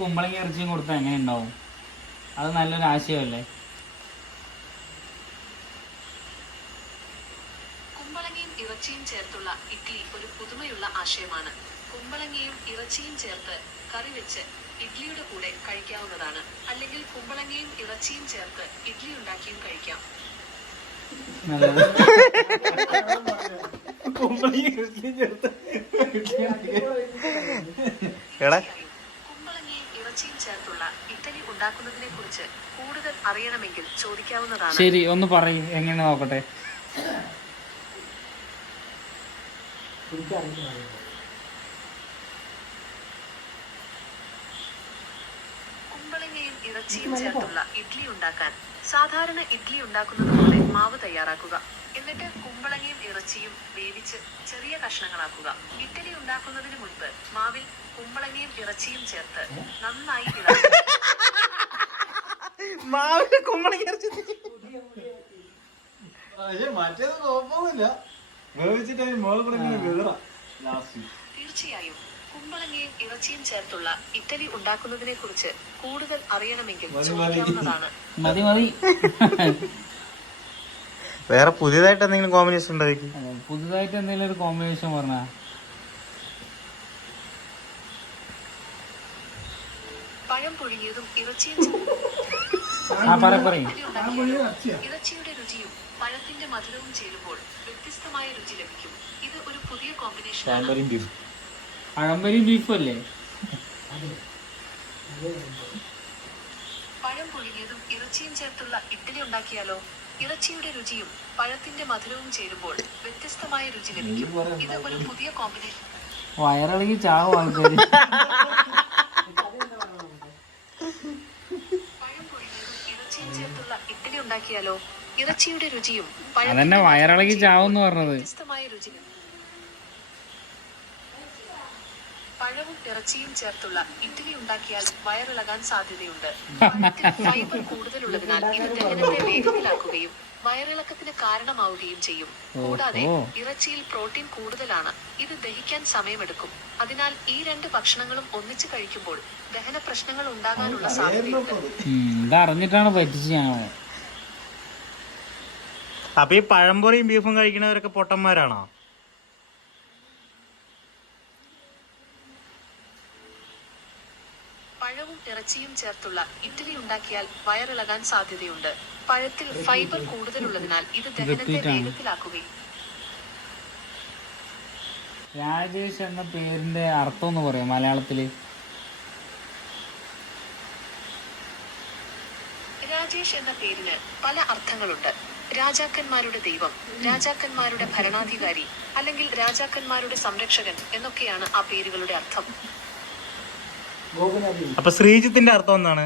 കുമ്പളങ്ങ ഇറച്ചിയും കൊടുത്താൽ എങ്ങനെ ഉണ്ടാവും? അത് നല്ലൊരു ആശയമല്ലേ? കുമ്പളങ്ങയും ഇറച്ചിയും ചേർത്തുള്ള ഇഡ്ഡലി ഒരു പുതുമയുള്ള ആശയമാണ്. കുമ്പളങ്ങയും ഇറച്ചിയും ചേർത്ത് കറി വെച്ച് ഇഡ്ഡലിയുടെ കൂടെ കഴിക്കാവുന്നതാണ്. അല്ലെങ്കിൽ കുമ്പളങ്ങയും ഇറച്ചിയും ചേർത്ത് ഇഡ്ഡലി ഉണ്ടാക്കിയും കഴിക്കാം. കുമ്പളങ്ങയും ഇറച്ചിയും ചേർത്തുള്ള ഇഡ്ഡലി ഉണ്ടാക്കുന്നതിനെ കുറിച്ച് കൂടുതൽ അറിയണമെങ്കിൽ ചോദിക്കാവുന്നതാണ്. ശരി, ഒന്ന് പറയും എങ്ങനെ നോക്കട്ടെ. കുമ്പളങ്ങയും ഇറച്ചിയും ചേർത്തുള്ള ഇഡ്ഡലി ഉണ്ടാക്കാൻ സാധാരണ ഇഡ്ഡലി ഉണ്ടാക്കുന്നത് പോലെ മാവ് തയ്യാറാക്കുക. എന്നിട്ട് കുമ്പളങ്ങയും ഇറച്ചിയും വേവിച്ച് ചെറിയ കഷ്ണങ്ങളാക്കുക. ഇഡ്ഡലി ഉണ്ടാക്കുന്നതിന് മുൻപ് മാവിൽ കുമ്പളങ്ങയും ഇറച്ചിയും ചേർത്ത് നന്നായി ഇളക്കുക. തീർച്ചയായും കുമ്പളങ്ങയും ഇറച്ചിയും ചേർത്തുള്ള ഇഡ്ഡലി ഉണ്ടാക്കുന്നതിനെ കുറിച്ച് കൂടുതൽ അറിയണമെങ്കിൽ ചോദിക്കാവുന്നതാണ്. മതി മതി. വേറെ പുതിയതായിട്ട് എന്തെങ്കിലും കോമ്പിനേഷൻ ഉണ്ടോ? പുതുതായിട്ട് എന്തെങ്കിലും ഒരു കോമ്പിനേഷൻ പറഞ്ഞാ? പഴം പുഴുങ്ങിയതും ഇറച്ചിയും ഇറച്ചിയുടെ രുചിയും പഴത്തിന്റെ മധുരവും ചേരുമ്പോൾ വ്യത്യസ്തമായ രുചി ലഭിക്കും. ഇത് ഒരു പുതിയ കോമ്പിനേഷൻ. പഴംപൊരി ബീഫും അല്ലേ? പഴം പുഴുങ്ങിയതും ഇറച്ചിയും ചേർത്തുള്ള ഇഡ്ഡലി ഉണ്ടാക്കിയാലോ? ഇറച്ചിയുടെ രുചിയും പഴത്തിന്റെ മധുരവും ചേരുമ്പോൾ വ്യത്യസ്തമായ രുചി ലഭിക്കും. ഇത് ഒരു പുതിയ കോമ്പിനേഷൻ. വയറിളകി ചാവും ആൾക്കാര്. പഴം പുഴുങ്ങിയതും ഇറച്ചിയും ചേർത്തുള്ള ഇഡ്ഡലി ഉണ്ടാക്കിയാലോ? ഇറച്ചിയുടെ രുചിയും അതന്നെ വയറിളകി ചാവും പറഞ്ഞത്. വ്യത്യസ്തമായ രുചി. പഴവും ഇറച്ചിയും ചേർത്തുള്ള ഇഡ്ഡലി ഉണ്ടാക്കിയാൽ വയറിളകാൻ സാധ്യതയുണ്ട്. ഫൈബർ കൂടുതലുള്ളതിനാൽ ഇത് ദഹനത്തെ വേഗത്തിലാക്കുകയും വയറിളക്കത്തിന് കാരണമാവുകയും ചെയ്യും. കൂടാതെ ഇറച്ചിയിൽ പ്രോട്ടീൻ കൂടുതലാണ്. ഇത് ദഹിക്കാൻ സമയമെടുക്കും. അതിനാൽ ഈ രണ്ട് ഭക്ഷണങ്ങളും ഒന്നിച്ച് കഴിക്കുമ്പോൾ ദഹന പ്രശ്നങ്ങൾ ഉണ്ടാകാനുള്ള സാധ്യതയുണ്ട്. ഇതറിഞ്ഞിട്ടാണ് പറ്റിച്ച് ഞങ്ങളെ. അപ്പൊ ഈ പഴംപൊറിയും ബീഫും കഴിക്കുന്നവരൊക്കെ പൊട്ടന്മാരാണോ? പഴവും ഇറച്ചിയും ചേർത്തുള്ള ഇഡ്ഡലി ഉണ്ടാക്കിയാൽ വയറിളകാൻ സാധ്യതയുണ്ട്. പഴത്തിൽ ഫൈബർ കൂടുതലുള്ളതിനാൽ ഇത് ദഹനത്തെ വേഗത്തിലാക്കുകയും. രാജേഷ് എന്ന പേരിന്റെ അർത്ഥം ഒന്ന് പറയാം മലയാളത്തില്? രാജേഷ് എന്ന പേരിന് പല അർത്ഥങ്ങളുണ്ട്. രാജാക്കന്മാരുടെ ദൈവം, രാജാക്കന്മാരുടെ ഭരണാധികാരി, അല്ലെങ്കിൽ രാജാക്കന്മാരുടെ സംരക്ഷകൻ എന്നൊക്കെയാണ് ആ പേരുകളുടെ അർത്ഥം. അപ്പൊ ശ്രീജിത്തിന്റെ അർത്ഥം എന്താണ്?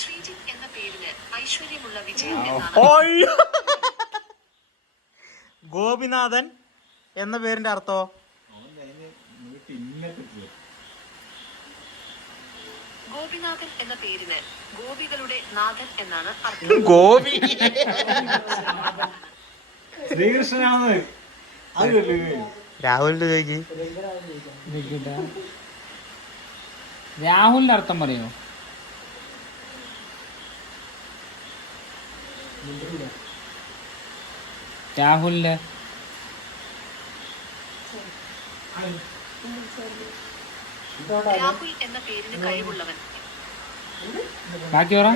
ശ്രീജിത്ത് എന്ന പേരിന് ഐശ്വര്യമുള്ള വിജയം എന്നാണ്. ഗോപിനാഥൻ എന്ന പേരിന്റെ അർത്ഥോ? ഗോപിനാഥൻ എന്ന പേരിന് ഗോപികളുടെ നാഥൻ എന്നാണ് അർത്ഥം. ഗോപി ശ്രീകൃഷ്ണനാണ്. രാഹുലിന്റെ ചോദിക്ക്. രാഹുലിന്റെ അർത്ഥം പറയോ? രാഹുലിന്റെ രാഹുൽ എന്ന പേരിന് കഴിവുള്ളവൻ. ബാക്കി പറ.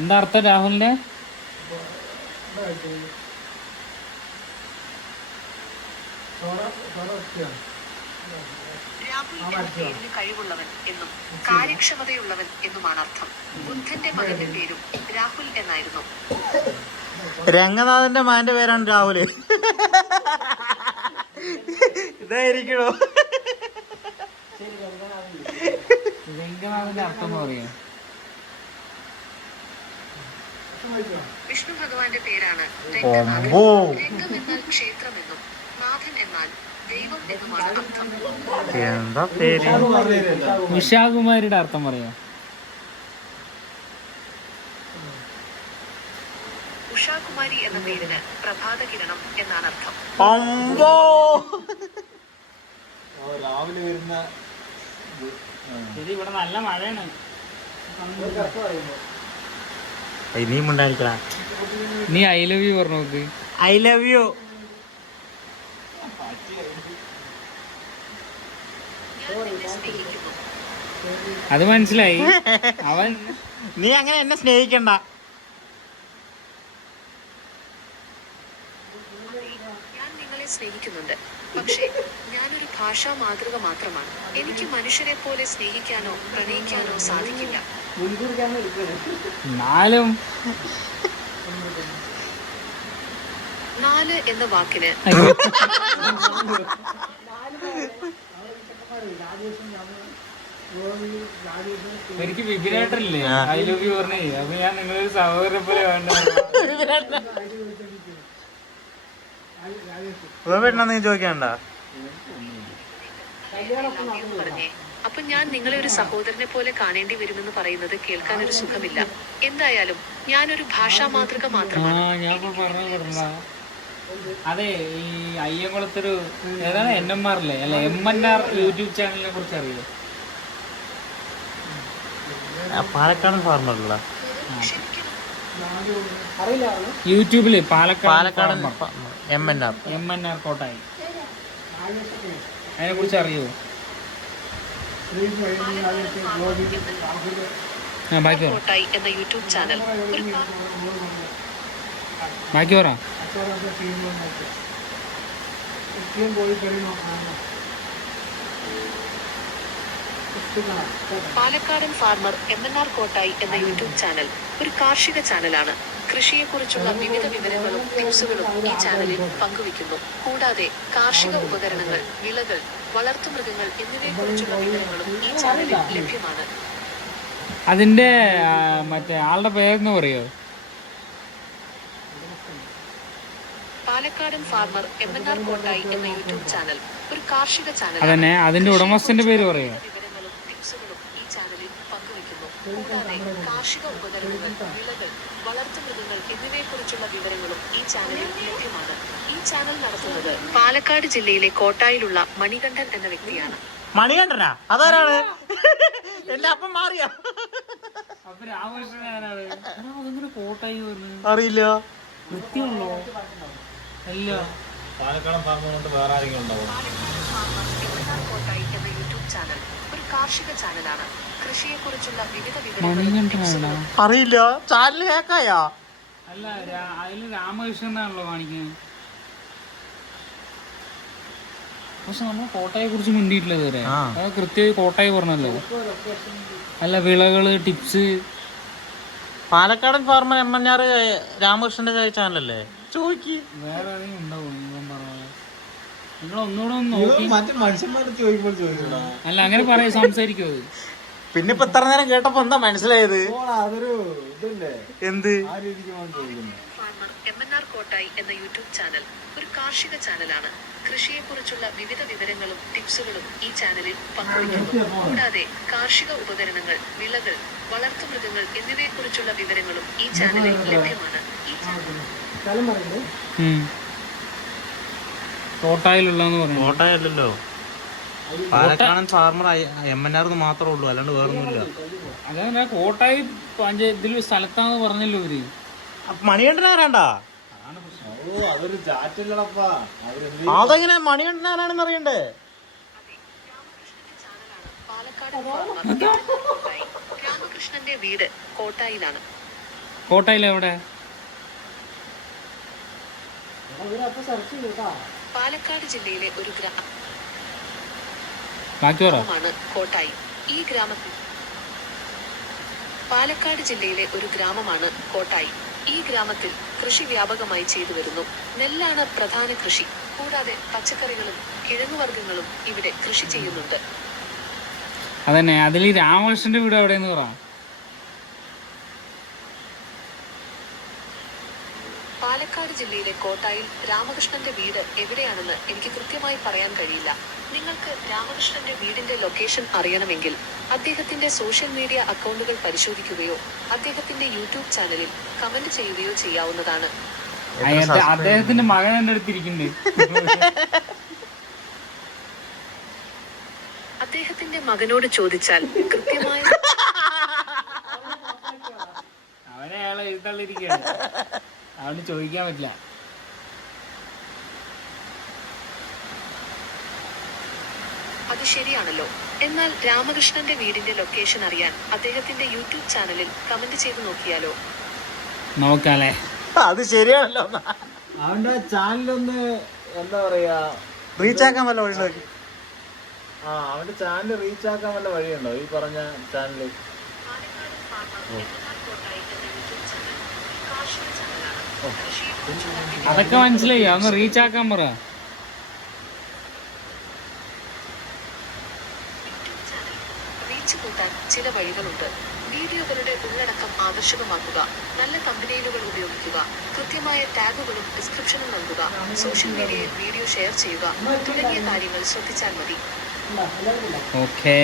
എന്താ അർത്ഥം രാഹുലിന്റെ? രാഹുൽ എന്ന പേരിന് കഴിവുള്ളവൻ എന്നും കാര്യക്ഷമതയുള്ളവൻ എന്നുമാണ് അർത്ഥം. ബുദ്ധന്റെ മകന്റെ പേരും രാഹുൽ എന്നായിരുന്നു. രംഗനാഥന്റെ മകന്റെ പേരാണ് രാഹുല്. ഇതായിരിക്കണോ? രംഗനാഥന്റെ അർത്ഥം എന്ന് പറയാ? വിഷ്ണു ഭഗവാന്റെ പേരാണ് രംഗനാഥൻ. രംഗം എന്നാൽ ക്ഷേത്രം എന്നും നാഥൻ എന്നാൽ ദൈവം എന്നുമാണ് അർത്ഥം. എന്താ പേര്? ഉഷാകുമാരിയുടെ അർത്ഥം പറയാ? ഉഷാകുമാരി കന്യാകുമാരി എന്ന പേരിന് പ്രഭാത കിരണം എന്നാണ് അർത്ഥം. രാവിലെ വരുന്ന ഇത് ഇവിടെ നല്ല മഴയാണ്. ഇനിയും ഉണ്ടായിരിക്കണം. നീ ഐ ലവ് യു പറഞ്ഞു നോക്ക്. I love you. ഞാൻ നിന്നെ സ്നേഹിക്കുന്നു. അത് മനസ്സിലായി. അവൻ നീ അങ്ങനെ എന്നെ സ്നേഹിക്കണ്ട. ഞാൻ നിങ്ങളെ സ്നേഹിക്കുന്നുണ്ട്. പക്ഷേ ഞാനൊരു ഭാഷാ മാതൃക മാത്രമാണ്. എനിക്ക് മനുഷ്യരെ പോലെ സ്നേഹിക്കാനോ പ്രണയിക്കാനോ സാധിക്കില്ല. നാലും 4 എന്ന വാക്കിന് എനിക്ക് വിപിനേട്ടനില്ലേ ഐ ലവ് യു പറഞ്ഞേ. അപ്പൊ ഞാൻ നിങ്ങളൊരു സഹോദരനെ പോലെ വേണ്ട. നീ ചോദിക്കണ്ട. പറഞ്ഞേ. അപ്പൊ ഞാൻ നിങ്ങളെ ഒരു സഹോദരനെ പോലെ കാണേണ്ടി വരുമെന്ന് പറയുന്നത് കേൾക്കാൻ ഒരു സുഖമില്ല. എന്തായാലും ഞാനൊരു ഭാഷാ മാതൃക മാത്രമാണ്. ഞാൻ പറഞ്ഞ അതെ, ഈ അയ്യങ്കുളത്തൊരു ഏതാണ് NMR അല്ലേ, അല്ല MNR യൂട്യൂബ് ചാനലിനെ കുറിച്ച് അറിയോ? പാലക്കാട് ഫാർമറല്ല, യൂട്യൂബില് പാലക്കാട് MNR കോട്ടായി. അതിനെ കുറിച്ച് അറിയോ? കോട്ടായി എന്ന യൂട്യൂബ് ചാനൽ ബാക്കി പറ. പാലക്കാടൻ ഫാർമർ MNR കോട്ടായി എന്ന യൂട്യൂബ് ചാനൽ ഒരു കാർഷിക ചാനലാണ്. കൃഷിയെക്കുറിച്ചുള്ള വിവിധ വിവരങ്ങളും ടിപ്സുകളും ഈ ചാനലിൽ പങ്കുവയ്ക്കുന്നു. കൂടാതെ കാർഷിക ഉപകരണങ്ങൾ, വിളകൾ, വളർത്തുമൃഗങ്ങൾ എന്നിവയെക്കുറിച്ചുള്ള വിവരങ്ങളും ഈ ചാനലിൽ ലഭ്യമാണ്. അതിന്റെ മറ്റേ ആളുടെ പേരെന്ന് പറയോ? പാലക്കാടൻ ഫാർമർ MNR കോട്ടായി എന്ന യൂട്യൂബ് ചാനൽ ഒരു കാർഷിക ചാനൽ. അതന്നെ, അതിന്റെ ഉടമസ്ഥന്റെ പേര് പറയോ? വിവരങ്ങളും ടിപ്സുകളും ഈ ചാനലിൽ പങ്കുവയ്ക്കുന്നു. കൂടാതെ കാർഷിക ഉപകരണങ്ങൾ, വിളകൾ, വളർത്തുമൃഗങ്ങൾ എന്നിവയെക്കുറിച്ചുള്ള വിവരങ്ങളും ഈ ചാനലിൽ ലഭ്യമാണ്. ഈ ചാനൽ നടത്തുന്നത് പാലക്കാട് ജില്ലയിലെ കോട്ടായിലുള്ള മണികണ്ഠൻ എന്ന വ്യക്തിയാണ്. മണികണ്ഠനാ? അതാരാണ്? എന്റെ അപ്പം മാറിയാ? അറിയില്ല. വൃത്തിയുള്ളോ? അല്ല, പാലക്കാടൻ ഫാർമർ കൊണ്ട് വേറെ ആരെങ്കിലും ഉണ്ടാവും? കോട്ടായി എന്ന യൂട്യൂബ് ചാനൽ ഒരു കാർഷിക ചാനലാണ്. കൃഷിയെക്കുറിച്ചുള്ള വിവിധ മണികണ്ഠനാണോ? അറിയില്ല. ചാനൽ ഹാക്കായാ? അല്ല, അതില് രാമകൃഷ്ണൻ എന്നാണല്ലോ കാണിക്കുന്നത്. പക്ഷെ നമ്മൾ കോട്ടയെ കുറിച്ച് മിണ്ടിയിട്ടില്ല ഇതുവരെ. അത് കൃത്യമായി കോട്ടായി പറഞ്ഞല്ലോ. അല്ല, വിളകള്, ടിപ്സ്. പാലക്കാടൻ ഫാർമർ MNR രാമകൃഷ്ണന്റെ ചാനലല്ലേ? ചോദിക്ക്. വേറെ ഏതെങ്കിലും ഉണ്ടാവും ഇവൻ പറഞ്ഞത്. നിങ്ങൾ ഒന്നുകൂടെ ഒന്ന് നോക്കി. മനുഷ്യന്മാർ ചോദിക്കുമ്പോൾ ചോദിക്കണോ? അല്ല, അങ്ങനെ പറയാ, സംസാരിക്കും അത്. പിന്നെ ഇപ്പൊ ഇത്ര നേരം കേട്ടപ്പോ എന്താ മനസ്സിലായത്? അതൊരു ഇതല്ലേ, എന്ത് ആ രീതിക്ക് ചോദിക്കുന്നു. ഫാർമർ MNR കോട്ടായി എന്ന യൂട്യൂബ് ചാനൽ ഒരു കാർഷിക ചാനലാണ്. കൃഷിയെക്കുറിച്ചുള്ള വിവിധ വിവരങ്ങളും ടിപ്സുകളും ഈ ചാനലിൽ പങ്കുവയ്ക്കുന്നു. കൂടാതെ കാർഷിക ഉപകരണങ്ങൾ, വിളകൾ, വളർത്തുമൃഗങ്ങൾ എന്നിവയെക്കുറിച്ചുള്ള വിവരങ്ങളും ഈ ചാനലിൽ ലഭ്യമാണ്. ഈ കോട്ടായിലുള്ളതെന്ന് പറഞ്ഞു. കോട്ടയല്ലല്ലോ, പാലക്കാടൻ ഫാർമർ MNR മാത്രമേ ഉള്ളൂ, അല്ലാണ്ട് വേറൊന്നുമില്ല. അതങ്ങനെ കോട്ടായി ഇതിൽ സ്ഥലത്താന്ന് പറഞ്ഞല്ലോ ഇവര്. മണികണ്ഠനാരാണ്ടാ? അതൊരു ചാറ്റല്ലടപ്പാ. അതെങ്ങനെ മണികണ്ഠനാരാണെന്ന് അറിയണ്ടേ? രാമകൃഷ്ണന്റെ വീട് കോട്ടായിലാണ്. കോട്ടായിലെവിടെ? പാലക്കാട് ജില്ലയിലെ ഒരു ബാക്കി പറ. ഗ്രാമമാണ് കോട്ടായി. ഈ ഗ്രാമത്തിൽ പാലക്കാട് ജില്ലയിലെ ഒരു ഗ്രാമമാണ് കോട്ടായി. ഈ ഗ്രാമത്തിൽ കൃഷി വ്യാപകമായി ചെയ്തു വരുന്നു. നെല്ലാണ് പ്രധാന കൃഷി. കൂടാതെ പച്ചക്കറികളും കിഴങ്ങുവർഗ്ഗങ്ങളും ഇവിടെ കൃഷി ചെയ്യുന്നുണ്ട്. അതന്നെ, അതിൽ രാമകൃഷ്ണന്റെ വീട് എവിടെയെന്ന് പറ. പാലക്കാട് ജില്ലയിലെ കോട്ടായിൽ രാമകൃഷ്ണന്റെ വീട് എവിടെയാണെന്ന് എനിക്ക് കൃത്യമായി പറയാൻ കഴിയില്ല. നിങ്ങൾക്ക് രാമകൃഷ്ണന്റെ വീടിന്റെ ലൊക്കേഷൻ അറിയണമെങ്കിൽ അദ്ദേഹത്തിന്റെ സോഷ്യൽ മീഡിയ അക്കൗണ്ടുകൾ പരിശോധിക്കുകയോ അദ്ദേഹത്തിന്റെ യൂട്യൂബ് ചാനലിൽ കമന്റ് ചെയ്യുകയോ ചെയ്യാവുന്നതാണ്. അദ്ദേഹത്തിന്റെ മകൻ എന്റെ അടുത്തിരിക്കുന്നുണ്ട്. അദ്ദേഹത്തിന്റെ മകനോട് ചോദിച്ചാൽ കൃത്യമായ അവനെ അയാളെ എഴുത്തള്ളിരിക്കുകയാണ്, അവന് ചോദിക്കാൻ പറ്റില്ല. അത് ശരിയാണല്ലോ. എന്നാൽ രാമകൃഷ്ണന്റെ വീടിന്റെ ലൊക്കേഷൻ അറിയാൻ അദ്ദേഹത്തിന്റെ യൂട്യൂബ് ചാനലിൽ കമന്റ് ചെയ്ത് നോക്കിയാലോ? നോക്കാലേ. അത് ശരിയാണല്ലോ. അവന്റെ ചാനലൊന്ന് എന്താ പറയാ റീച്ച് ആക്കാൻ വല്ല വഴി നോക്കി. അവന്റെ ചാനൽ റീച്ച് ആക്കാൻ വല്ല വഴിയുണ്ടോ ഈ പറഞ്ഞ ചാനല്? അതൊക്കെ മനസ്സിലായി, ഒന്ന് റീച്ച് ആക്കാൻ പറ. റീച്ച് കൂട്ടാൻ ചില വഴികളുണ്ട്. വീഡിയോകളുടെ ഉള്ളടക്കം ആകർഷകമാക്കുക, നല്ല തമ്പനെയിലുകൾ ഉപയോഗിക്കുക, കൃത്യമായ ടാഗുകളും ഡിസ്ക്രിപ്ഷനും നൽകുക, സോഷ്യൽ മീഡിയയിൽ വീഡിയോ ഷെയർ ചെയ്യുക തുടങ്ങിയ കാര്യങ്ങൾ ശ്രദ്ധിച്ചാൽ മതി. ഓക്കേ,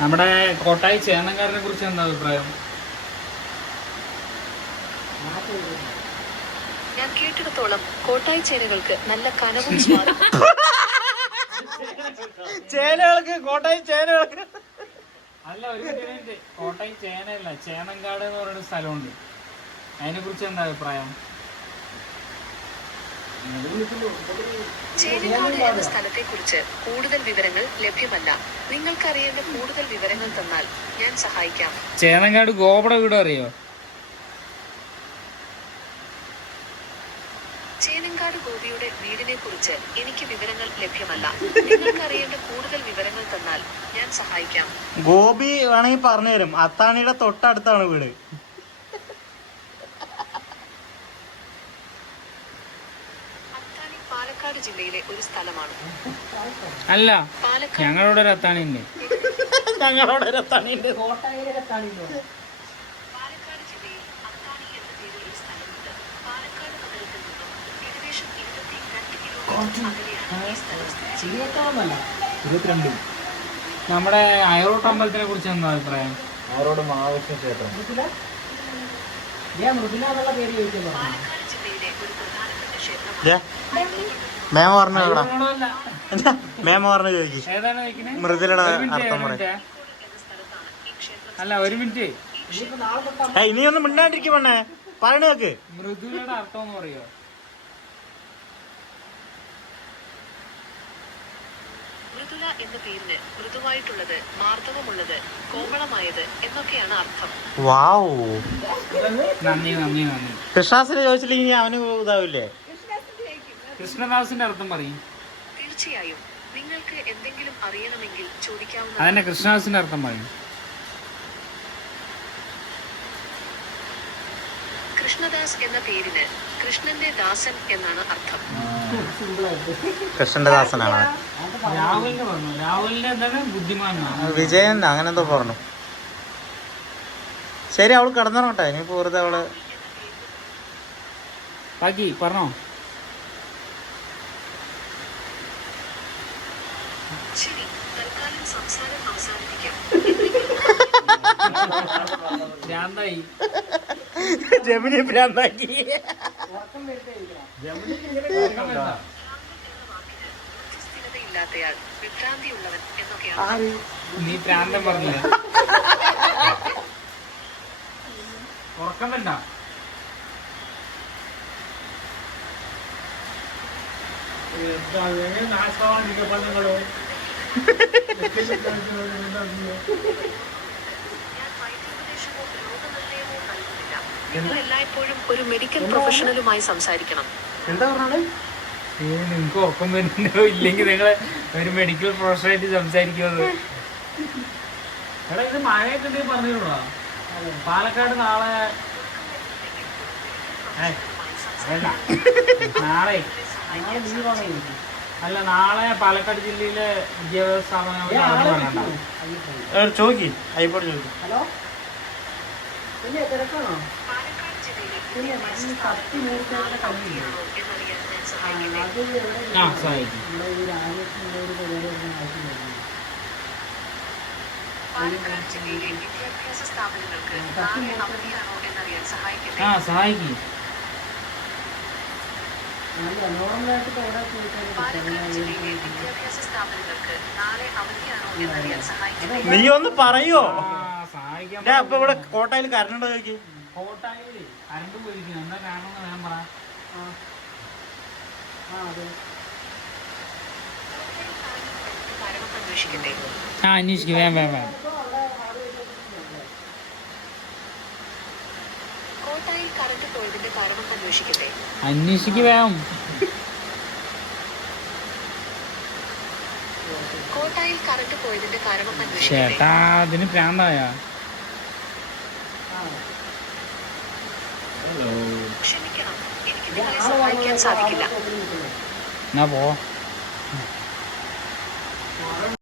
നമ്മുടെ കോട്ടായി ചേനങ്കാരനെ കുറിച്ച് എന്താ അഭിപ്രായം? ഞാൻ കേട്ടിടത്തോളം കോട്ടായി ചേനകൾക്ക് നല്ല കനവും സ്വാദും. ചേനകൾക്ക് കോട്ടായി ചേനകൾക്ക് അല്ല, ഒരു മിനിറ്റ്, കോട്ടായി ചേനയല്ല, ചേനങ്കാട് എന്ന് പറയുന്ന സ്ഥലമുണ്ട്, അതിനെ കുറിച്ച് എന്താ അഭിപ്രായം? ചേനക്കാട് എന്ന സ്ഥലത്തെക്കുറിച്ച് കൂടുതൽ വിവരങ്ങൾ ലഭ്യമല്ല. നിങ്ങൾക്കറിയേണ്ട കൂടുതൽ വിവരങ്ങൾ തന്നാൽ ഞാൻ സഹായിക്കാം. ചേനങ്കാട് ഗോപട വീട് അറിയോ? ചേനങ്കാട് ഗോപിയുടെ വീടിനെ കുറിച്ച് എനിക്ക് വിവരങ്ങൾ ലഭ്യമല്ല. നിങ്ങൾക്കറിയേണ്ട കൂടുതൽ വിവരങ്ങൾ തന്നാൽ ഞാൻ സഹായിക്കാം. ഗോപി വേണമെങ്കിൽ പറഞ്ഞു തരും. അത്താണിയുടെ തൊട്ടടുത്താണ് വീട്. അത്താണി പാലക്കാട് ജില്ലയിലെ ഒരു സ്ഥലമാണ്. അല്ല, പാലക്കാട് ഞങ്ങളുടെ ഒരു അത്താണി ഉണ്ട്. ഞങ്ങളോട് ഒരു അത്താണിയുണ്ട്. പാലക്കാട് ജില്ലയിൽ അത്താണി എന്ന പേരിൽ ഒരു സ്ഥലമുണ്ട്. പാലക്കാട് നഗരത്തിൽ നിന്നും ഏകദേശം 22 കിലോമീറ്റർ അകലെയാണ് ഈ സ്ഥലം സ്ഥിതി ചെയ്യുന്നത്. 22. നമ്മുടെ അയറോട്ട് അമ്പലത്തിനെ കുറിച്ച് എന്താ അഭിപ്രായം? അവരോട് മഹാവിഷ്ണു ക്ഷേത്രം. പാലക്കാട് ജില്ലയിലെ ഒരു പ്രധാനപ്പെട്ട ക്ഷേത്രമാണ്. മേമ പറഞ്ഞു കേടാ. അല്ല, മേമ പറഞ്ഞു ചോദിക്കും. ഏതാണ് ചോദിക്കുന്നത്? മൃദുലയുടെ ഒരു മിനിറ്റ്, അർത്ഥം ഒരു പറയും. മിനിറ്റ്. എന്ന സ്ഥലത്താണ് ഈ ക്ഷേത്രം. അല്ല, ഒരു മിനിറ്റ്. ഇനിയൊന്നും മിണ്ടാണ്ടിരിക്കും പെണ്ണേ, പറയണ നോക്ക്. മൃദുലയുടെ അർത്ഥം എന്ന് പറയോ? മൃദുല എന്ന പേരിന് മൃദുവായിട്ടുള്ളത്, മാർദ്ദവമുള്ളത്, കോമളമായത് എന്നൊക്കെയാണ് അർത്ഥം. വാവ്, നന്ദി നന്ദി നന്ദി. കൃഷ്ണാസിനെ ചോദിച്ചില്ലെങ്കിൽ അവന് ഇതാവില്ലേ? കൃഷ്ണദാസിന്റെ അർത്ഥം പറയും. തീർച്ചയായും നിങ്ങൾക്ക് എന്തെങ്കിലും അറിയണമെങ്കിൽ ചോദിക്കാവുന്ന. അതന്നെ കൃഷ്ണദാസിന്റെ അർത്ഥം പറയും. കൃഷ്ണദാസ് എന്ന പേരിന് കൃഷ്ണന്റെ ദാസൻ എന്നാണ് അർത്ഥം. കൃഷ്ണന്റെ ദാസനാണ്. രാഹുലിന്റെ പറഞ്ഞു. രാഹുലിന്റെ എന്താണ്? ബുദ്ധിമാൻ. വിജയൻ അങ്ങനെ എന്തോ പറഞ്ഞു. ശരി, അവള് കിടന്നിറങ്ങട്ടെ. ഇനിയിപ്പോ വെറുതെ അവള് ബാക്കി പറഞ്ഞോ. ശരി, തൽക്കാലം സംസാരം അവസാനിപ്പിക്കാം. ഭ്രാന്തായി. ജമിനി ഭ്രാന്താക്കി. സ്ഥിരതയില്ലാത്തയാൾ, വിഭ്രാന്തിയുള്ളവൻ എന്നൊക്കെയാണ്. നീ ഭ്രാന്തൻ പറഞ്ഞില്ല. ഉറക്കം വേണ്ട. ഞാൻ വൈദ്യോപദേശമോ രോഗനിർണയമോ നൽകുന്നില്ല. നിങ്ങൾ എല്ലായ്പ്പോഴും ഒരു മെഡിക്കൽ പ്രൊഫഷണലുമായി സംസാരിക്കണം. എന്താ പറഞ്ഞാല്? നിങ്ങൾക്ക് ഉറക്കം വരുന്നുണ്ടോ ഇല്ലെങ്കിൽ നിങ്ങള് ഒരു മെഡിക്കൽ പ്രൊഫഷണലായിട്ട് സംസാരിക്കുന്നത്. എടാ, ഇത് മഴയൊക്കെ ഉണ്ടെങ്കിൽ പറഞ്ഞോളൂ. പാലക്കാട് നാളെ അല്ല നാളെ അല്ല നാളെ പാലക്കാട് ജില്ലയിലെ വിദ്യാഭ്യാസ സ്ഥാപനങ്ങൾ ചോദിക്കും. അയ്യപ്പോട് ചോദിക്കും. പാലക്കാട് ജില്ലയിലെ എന്നറിയാൻ ഞാൻ സഹായിക്കട്ടെ. ആ സഹായിക്കും. പാലക്കാട് ജില്ലയിലെ വിദ്യാഭ്യാസ സ്ഥാപനങ്ങൾക്ക് നാളെ അവധിയാണോ എന്നറിയാൻ സഹായിക്കട്ടെ. ആ സഹായിക്കും. പാലക്കാട് ജില്ലയിലെ വിദ്യാഭ്യാസ സ്ഥാപനങ്ങൾക്ക് നാളെ അവധിയാണോ എന്നറിയാൻ സഹായിക്കുന്ന നീ ഒന്ന് പറയോ സഹായിക്കാൻ ഞാൻ അപ്പൊ ഇവിടെ കോട്ടയിൽ കരണ്ടോ ചോദിക്കും കോട്ടായി കറണ്ട് പോയിരിക്കുന്നു എന്താ കാണുമെന്ന് ഞാൻ പറ. കാരണം അന്വേഷിക്കട്ടെ. അന്വേഷിക്കും വേം വേം വേം. കോട്ടായിൽ കറണ്ട് പോയതിന്റെ കാരണം അന്വേഷിക്കട്ടെ. അന്വേഷിക്ക് വേം. കോട്ടായിൽ കറണ്ട് പോയതിന്റെ കാരണം അന്വേഷിക്കട്ടെ. ചേട്ടാ അതിന് പ്രാന്തായ. ക്ഷമിക്കണം, എനിക്ക് നിങ്ങളെ സഹായിക്കാൻ സാധിക്കില്ല. എന്നാ പോ.